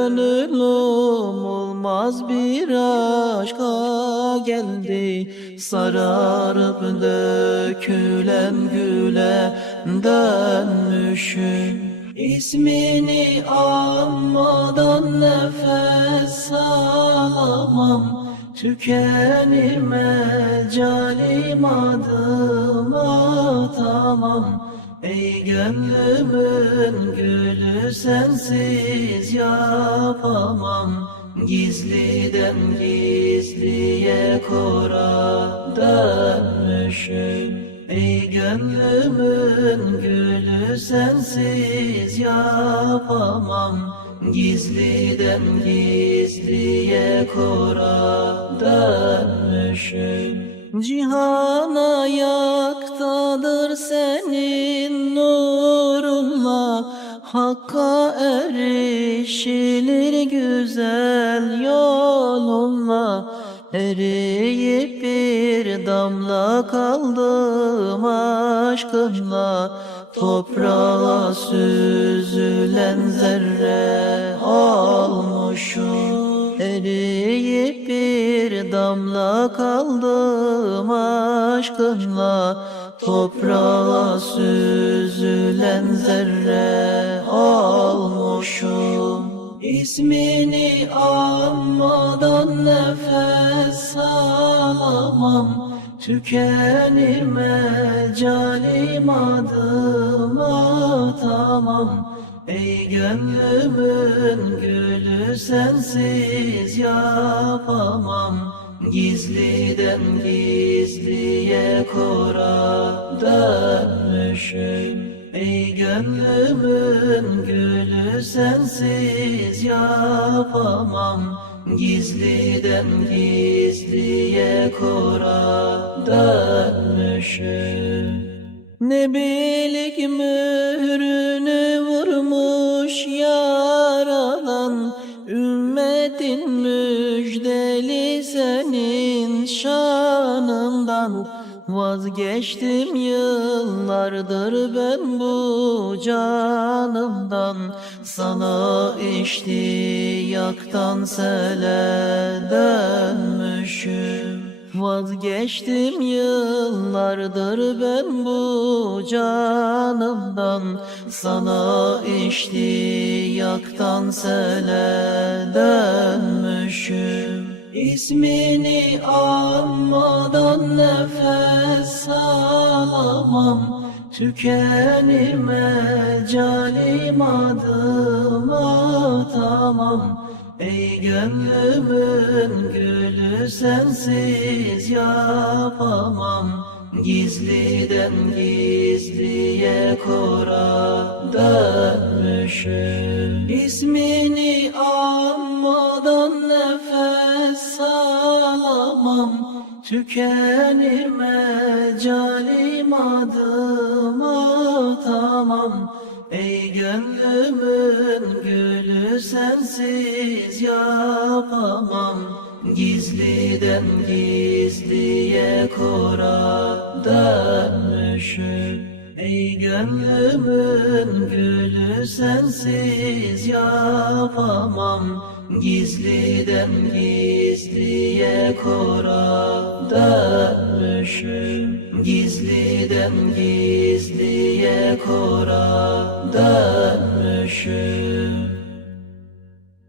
gönlüm olmaz bir aşka geldi. Sararıp dökülen güle dönmüşüm. İsmini anmadan nefes alamam. Tükenir mecalim adım atamam Ey gönlümün gülü sensiz yapamam. Gizliden gizliye kora dönmüşüm. Ey gönlümün gülü sensiz yapamam. Gizliden gizliye kora dönmüşüm. Cihan Hakka erişilir güzel yolunla Eriyip bir damla kaldım aşkınla Toprağa süzülen zerre olmuşum aşkınla Toprağa süzülen zerre olmuşum İsmini anmadan nefes alamam. Tükenir mecalim adım atamam. Ey gönlümün gülü sensiz yapamam Gizliden gizliye kora dönmüşüm Ey gönlümün gülü sensiz yapamam. Gizliden gizliye kora dönmüşüm ne bilik mührünü vurmuş yaradan Ümmetin müjdeli senin şanından. Vazgeçtim yıllardır ben bu canımdan. Sana sele dönmüşüm Vazgeçtim yıllardır ben bu canımdan. Sana iştiyaktan sele dönmüşüm İsmini anmadan nefes alamam Tükenir mecalim adım atamam Ey gönlümün gülü sensiz yapamam. Gizliden gizliye kora dönmüşüm. İsmini Tükenir mecalim adım atamam Ey gönlümün gülü sensiz yapamam. Gizliden gizliye kora dönmüşüm Ey gönlümün gülü sensiz yapamam. Gizliden gizliye kora dönmüşüm. Gizliden gizliye kora dönmüşüm